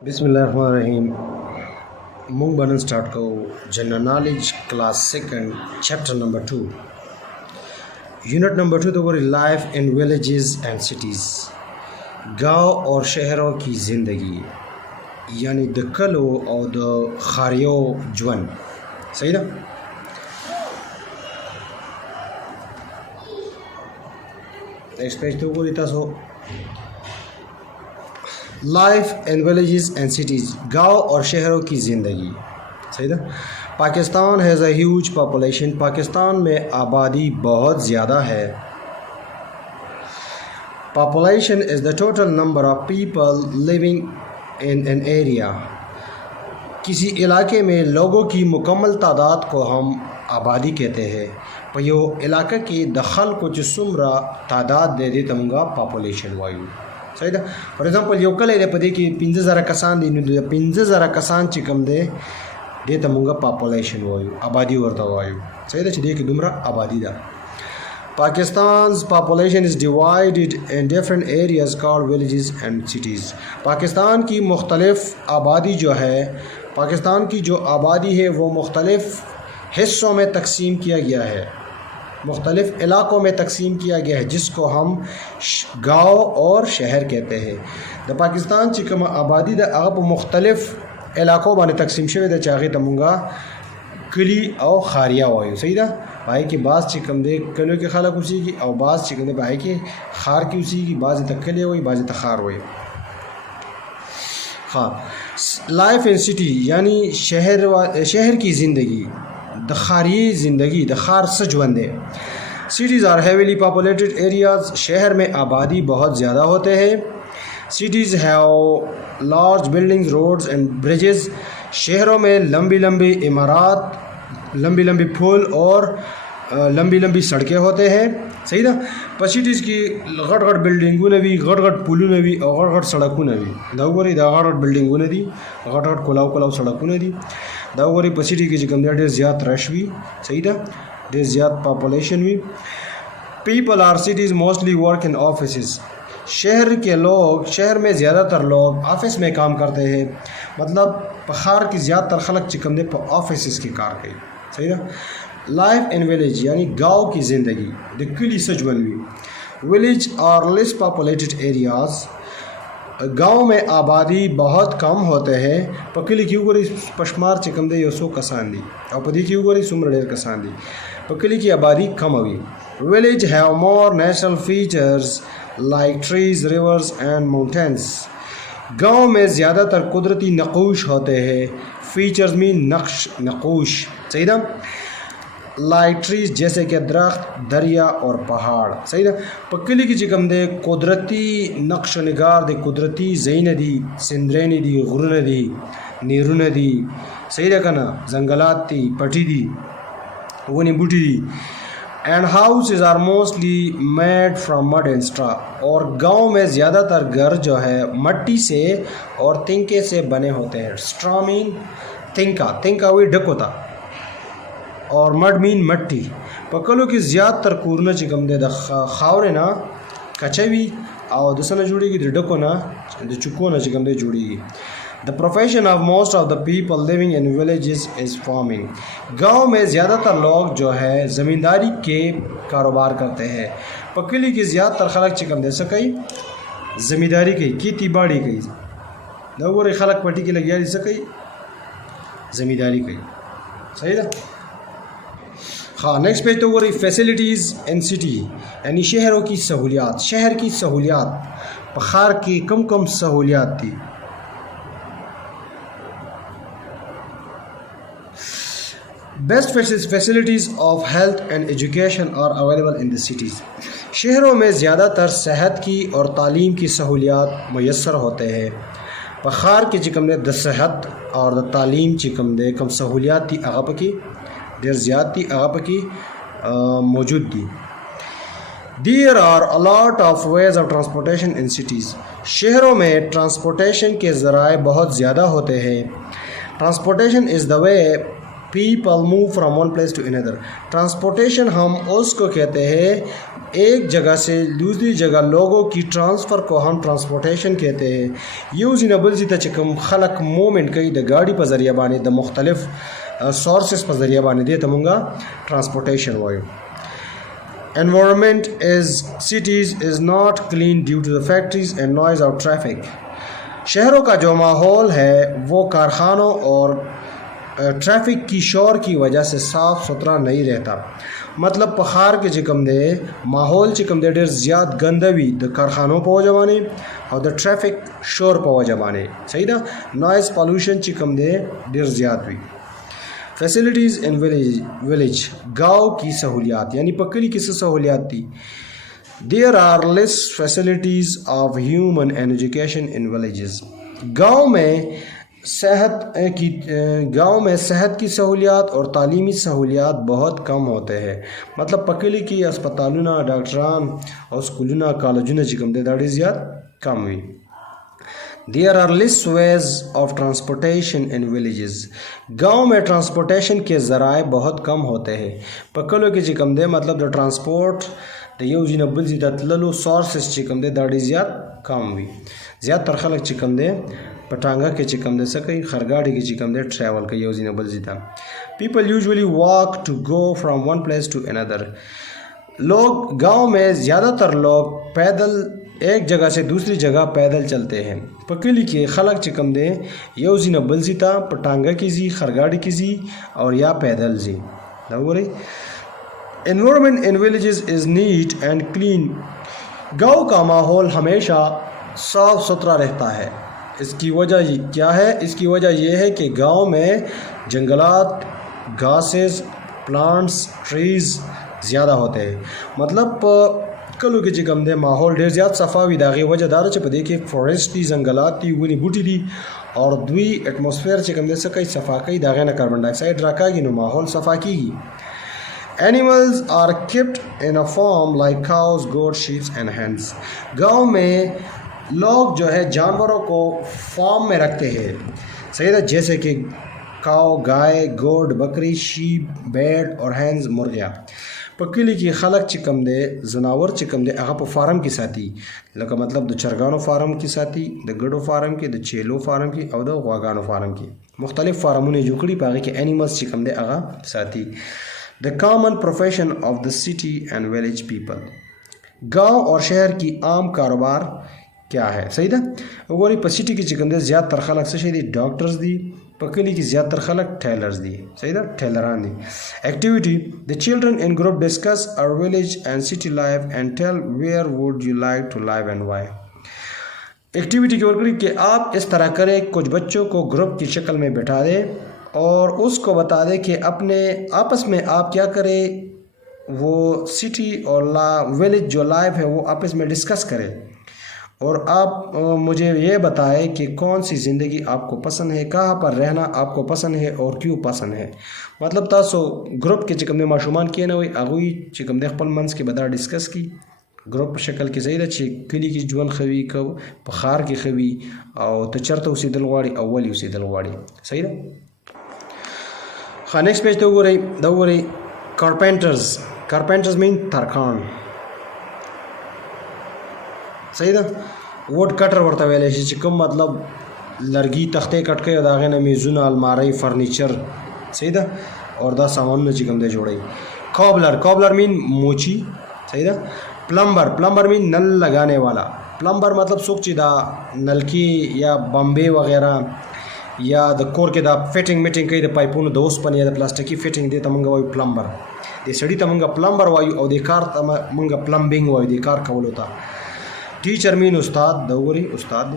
बिस्मिल्लाहिर्रहमानिर्रहीम मूंग बनन स्टार्ट करो general knowledge class second chapter number 2 unit number 2 तो वो life in villages and cities गांव और शहरों की ज़िंदगी यानी द कलो और द खारियो जवन सही ना। नेक्स्ट पेज तो वो इतना life in villages and cities गांव और शहरों की ज़िंदगी सही ना। Pakistan has a huge population Pakistan में आबादी बहुत ज़्यादा है। Population is the total number of people living in an area किसी इलाके में लोगों की मुकम्मल तादाद को हम आबादी कहते हैं। पर यो इलाके की दखल को चुसुमरा तादाद दे दे तमगा पॉपुलेशन वायु सही था। फॉर एग्जांपल यो कल पदे कि 15,000 कसान दी 15,000 कसान चिकम दे तमगा पॉपुलेशन वायु आबादी वर्ता वायु सही था दे कि दुमरा आबादी दा। Pakistan's population is divided in different areas called villages and cities. Pakistan की मुख्तलिफ आबादी जो है पाकिस्तान की जो आबादी है वो मुख्तलिफ हिस्सों में तकसीम किया गया है मुख्तलिफ इलाक़ों में तकसीम किया गया है जिसको हम गाँव और शहर कहते हैं। द पाकिस्तान चिकम आबादी द अब मुख्तलिफ इलाक़ों में तकसीम शवे द चाहे तमुंगा कली और खारिया वायु सही था भाई के बास चिकम दे कलो के खाला उसी की और बास चिकम दे भाई के खार की उसी की बाज तकले हुई बाज तखार हुई। हाँ लाइफ इन सिटी यानी शहर की ज़िंदगी दखारी ज़िंदगी दखार सजवंदे। Cities are heavily populated areas शहर में आबादी बहुत ज़्यादा होते हैं। Cities have large buildings roads and bridges शहरों में लंबी लंबी इमारत लंबी लंबी पुल और लंबी लंबी सड़कें होते हैं सही ना। पर सिटीज़ की गट गट बिल्डिंगों ने भी गट गट पुलों ने भी और गट गट सड़कों ने भी दाऊरी गट गट बिल्डिंगों ने दी गट गट कोलाव कोलाव सड़कों ने दी दाऊरी पर सिटी की जिकम डेढ़ ज़्यादा रश भी सही था डेढ़ ज़्यादा पॉपुलेशन भी। People are cities mostly work in office शहर के लोग शहर में ज़्यादातर लोग ऑफिस में काम करते हैं मतलब पखार की ज़्यादातर खलक चिकम दे पर ऑफिस की कार गई सही ना। लाइफ इन विलेज यानी गांव की ज़िंदगी द किली सजवन भी village are less populated areas गांव में आबादी बहुत कम होते हैं पकली क्यों गोरी पशमार चिकम दे योसो कसान दी और पदी क्यों गोरी सुमर डेर कसान दी पकली की आबादी कम हुई। Village have more natural features like trees reverse and mountains गांव में ज़्यादातर कुदरती नक़ूश होते हैं फीचर्स मीन नक्श नक़ूश सही ना लाइक ट्रीज जैसे कि दरख्त दरिया और पहाड़ सही ना। पक्कली की चिकम दे कुदरती नक्श निगार दे कुदरती जैन दी सिंदरेनी दी गुरन दी नीरुन दी सही रखा ना जंगलात दी पटी दी वनी बूटी दी। And houses are mostly made from mud and straw और गांव में ज़्यादातर घर जो है मट्टी से और तिनके से बने होते हैं। स्ट्रा मीन तिनका वही ढकोता और मड मीन मट्टी पकलो की ज़्यादातर कूरना चिकम दे खावरे ना कचवी और दसन जुड़ेगी ढको ना चुको ना चिकम दे जुड़ेगी। The profession of most of the people living in villages is farming गांव में ज़्यादातर लोग जो है ज़मींदारी के कारोबार करते हैं। पकली की ज़्यादातर खलक चिकम दे सकई ज़मींदारी की खेती बाड़ी की नवर खलक पट्टी की लगी सकई ज़मींदारी की सही था। हाँ नेक्स्ट पेज तो वो रही फैसिलिटीज़ इन सिटी यानी शहरों की सहूलियात शहर की सहूलियात पखार की कम कम सहूलियात थी। Best facilities of health and education are available in the cities शहरों में ज़्यादातर सेहत की और तालीम की सहूलियात मैसर होते हैं। पखार की चिकम दे द सेहत और द तालीम चिकम दे कम सहूलियात थी अगप की देर ज़्यादती अगप की मौजूद दी। There are a lot of ways of transportation in cities शहरों में ट्रांसपोर्टेशन के ज़राए बहुत ज़्यादा होते हैं। Transportation is the way people move from one place to another. Transportation हम उसको कहते हैं एक जगह से दूसरी जगह लोगों की ट्रांसफ़र को हम ट्रांसपोर्टेशन कहते हैं। यूज़ इन बल जीता चिकम खलक मूवमेंट कई द गाड़ी पर ज़रिया बाने द मुख्तलिफ सोर्सेस पर ज़रिया बाने दे तमुंगा ट्रांसपोर्टेशन वायु। Environment is cities is not clean due to the factories and noise of traffic। शहरों का जो माहौल है वो कारखानों और ट्रैफिक की शोर की वजह से साफ़ सुथरा नहीं रहता। मतलब पहाड़ के चिकम दे माहौल चिकम दे डेर ज़्यादा गंदवी द कारखानों पर जमाने और द ट्रैफिक शोर पर जमाने सही ना। नॉइज़ पॉल्यूशन चिकम दे डेर ज़्यादा हुई। फैसिलिटीज़ इन विलेज गाँव की सहूलियात यानी पकड़ी किस सहूलियात थी। There are less facilities of human and education in villages. गाँव में सेहत की सहूलियात और तालीमी सहूलियात बहुत कम होते हैं। मतलब पकड़ी की अस्पतालुना डॉक्टरान और स्कूलुना कॉलेजुना चिकम दे दाड़ी ज़्यादा कम हुई। There are less ways of transportation in villages। गाँव में ट्रांसपोर्टेशन के ज़राए बहुत कम होते हैं। पकलो के चिकम दे मतलब द ट्रांसपोर्ट द यूज़ इन बल जीता तललो सोर्सेस चिकम दे दाड़ी ज़्यादा कम हुई। ज़्यादातर खलक चिकम दे पटांगा के चिकम दे सके खरगाड़ी के चिकम दे ट्रैवल का यूज़ इन बल जीता। People usually walk to go from one place to another. लोग गाँव में ज़्यादातर लोग पैदल एक जगह से दूसरी जगह पैदल चलते हैं। पकली के खलक चिकम दे यूज़ इन बल जीता पटांगा की जी खरगाड़ी की जी और या पैदल जी दौरे। Environment in villages is neat and clean. गाँव का माहौल हमेशा साफ़ सुथरा रहता है। इसकी वजह क्या है? इसकी वजह यह है कि गांव में जंगलात घासेस प्लांट्स ट्रीज़ ज़्यादा होते हैं। मतलब कलू के चिकम दे माहौल ढेर ज़्यादा सफ़ा हुई दागी वजह दार च पदे के फॉरेस्ट थी जंगलात थी वनी बूटी थी और दुई एटमोसफेयर चिकम दे से कई सफ़ा कई दागे ना कार्बन डाइऑक्साइड रखा कि नो माहौल सफ़ा की। Animals are kept in a farm like cows goat sheeps and hands. गाँव में लोग जो है जानवरों को फार्म में रखते हैं सही है, जैसे कि काव गाय गोड बकरी शीप बैड और हैंस मुर्गिया। पकली की खलक चिकम दे जनावर चिकम दे अगर फार्म की साथी लगा मतलब द चरगानो फार्म की साथी द गडो फार्म की द चेलो फार्म की और द वागानो फार्म की मुख्तलिफ फार्मों ने जुकड़ी पागे के एनिमल्स चिकम दे अगर साथी। The common profession of the city and village people. गाँव और शहर की आम कारोबार क्या है सही था। वही पसिटी की चिकन दे ज़्यादातर खलक से शायद डॉक्टर्स दी पकली की ज़्यादातर खलक टेलर्स दी सही था टेलरान दी। Activity the children in group discuss our village and city life and tell where would you like to live and why. Activity की वर्करी कि आप इस तरह करें कुछ बच्चों को ग्रुप की शक्ल में बैठा दें और उसको बता दें कि अपने आपस में आप क्या करें, वो सिटी और विलेज जो लाइफ है वो आपस में डिस्कस करें और आप मुझे ये बताएं कि कौन सी ज़िंदगी आपको पसंद है, कहाँ पर रहना आपको पसंद है और क्यों पसंद है। मतलब तासो ग्रुप के चिकम दे माशुमान किए ना हुई अगुई चिकम दे खपल मंस के बदा डिस्कस की ग्रुप शक्ल की सही अच्छी किली की जुअन खवी कब पखार की खवी और तो चरता उसी दलवाड़ी अव्वली उसी दलवाड़ी सही ना। हाँ नेक्स्ट पेज तो वो रही कारपेंटर्स मीन तरखान सही ना। वोड कटर वर्ता वेले चिकम मतलब लरगी तख्ते कट के दागे ना मेजुन अलमारी फर्नीचर सही था और दा सामान में चिकम दे जोड़े। कॉबलर मीन मोची सही था। प्लम्बर मीन नल लगाने वाला। प्लम्बर मतलब सुख चिदा नलकी या बम्बे वगैरह या द कोर के दा फिटिंग मीटिंग कई द पाइपों दोस्त पन या द प्लास्टिक की फिटिंग दे तमंगा वायु प्लम्बर दे सड़ी तमंगा प्लम्बर वायु और देकार तमंगा प्लम्बिंग वायु देकार कवल होता। टीचर मीन उस्ताद दौरी उस्ताद।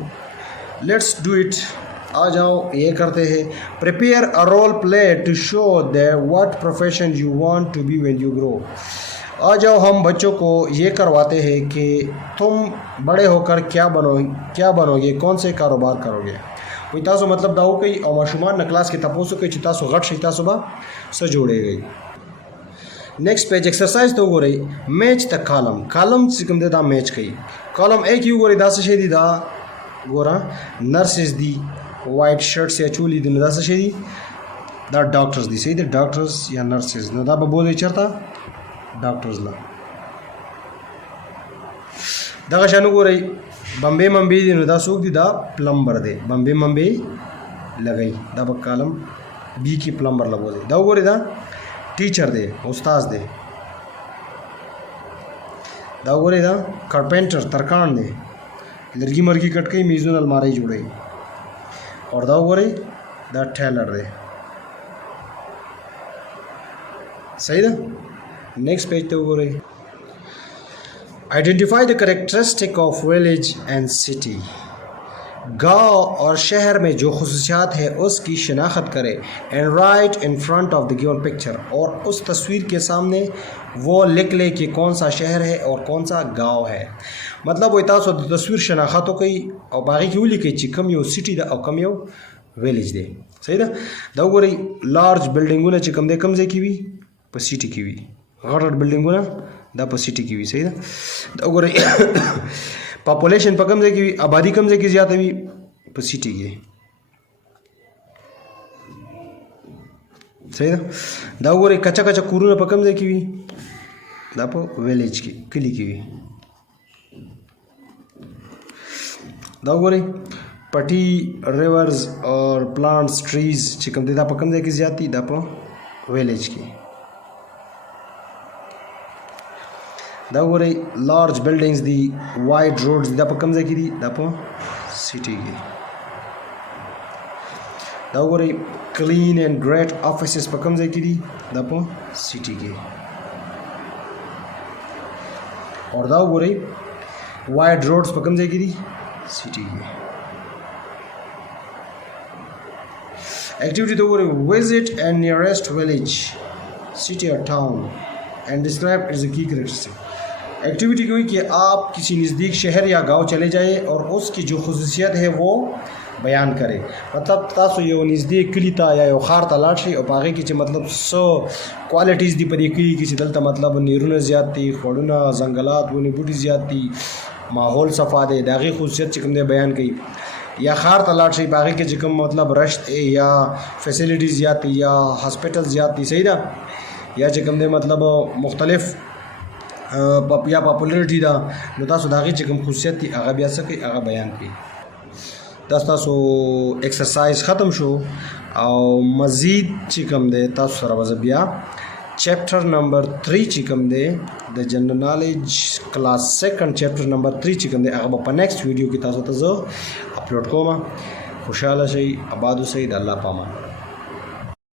लेट्स डू इट आ जाओ ये करते हैं। Prepare a role play to show that what profession you want to be when you grow. आ जाओ हम बच्चों को ये करवाते हैं कि तुम बड़े होकर क्या बनोगे कौन से कारोबार करोगे। कोई तासो मतलब दाऊ कई और माशुमान न क्लास के तपोसो कई चितासो गट शिता सुबह से जोड़े गई। नेक्स्ट पेज एक्सरसाइज तो हो रही मैच द कॉलम सिकम दे दा मैच कई कॉलम एक यू गोरी दास शेदी दा गोरा नर्सेस दी वाइट शर्ट्स या चूली दी दास शेदी دا ډاکټرز دي صحیح دي ډاکټرز یا نرسز نو دا به بولئ چېرته ډاکټرز له دغه شان وګورئ بمبې ممبې دي نو دا څوک دي دا پلمبر دی بمبې ممبې لګئ دا به کالم بی کې پلمبر لګوځئ دا وګورئ دا ټیچر دی استاد دی دا وګورئ دا کارپینټر ترکان دی لرګي مرګي کټ کوي میزونه الماری جوړوي اور دا وګورئ دا ټیلر دی صحیح ده نیکسٹ پیج ته وګورئ identify the characteristic of village and city गांव और शहर में जो खसूसियात है उसकी शनाख्त करें and right in front of the given picture और उस तस्वीर के सामने वो लिख ले कि कौन सा शहर है और कौन सा गांव है मतलब वो तासो तस्वीर शनाख्त हो गई और बाकी की लिखी कि कम यो सिटी दा और कम यो विलेज दे सही दा दा वगोरी लार्ज बिल्डिंगों ने कम दे कम से की भी पर सिटी की भी गटर बिल्डिंगों دا په سیټي کې وي صحیح ده دا وګورئ پاپولیشن په کوم ځای کې وي آبادي کوم ځای کې زیاته وي په سیټي کې صحیح ده دا وګورئ کچا کچا کورونه په کوم ځای کې وي دا په ویلیج کې کلي کې وي دا وګورئ پټي ریورز اور پلانټس ټریز چې کوم دي دا په کوم ځای کې زیات دي دا په ویلیج کې دا وګورئ لارج بلډینګز دي وائډ روډز دا په کوم ځای کې دي دا په سیټي کې دا وګورئ کلین اینڈ ګریټ افیسز په کوم ځای کې دي دا په سیټي کې اور دا وګورئ وائډ روډز په کوم ځای کې دي سیټي کې एक्टिविटी तो वो visit and nearest village city और टाउन एंड डिस्क्राइब इट्स की कैरेक्टरिस्टिक एक्टिविटी हुई कि आप किसी नज़दीक शहर या गांव चले जाए और उसकी जो खसूसियत है वो बयान करें मतलब तासो यो नज़दीक कली ता या यो खार ता लाट शई और बाकी की मतलब सो क्वालिटीज़ दी पर कली किसी दलता मतलब नीरुना ज़्यादती खोड़ना जंगलात वनी बूटी ज़्यादती माहौल सफ़ा दे दागी खसूसियत चिकम दे बयान की या खार तलाट शई बाकी के जिकम मतलब रश या फैसिलिटीज़ ज़्यादती या हॉस्पिटल ज़्यादती सही ना या चिकम दे मतलब मुख्तलिफ या पॉपुलरिटी दा नو تاسو داغي چې کوم خصوصیت دي هغه بیا څه کوي هغه بیان کوي تاسو ایکسرسایز ختم شو او مزید چې کوم دی تاسو سره وځ بیا چیپټر نمبر 3 چې کوم دی د جنرال نالج کلاس سیکنډ چیپټر نمبر 3 چې کوم دی هغه په نیکسټ ویډیو کې تاسو ته زه اپلوډ کوم خوشاله شئ آباد اوسئ د الله پامان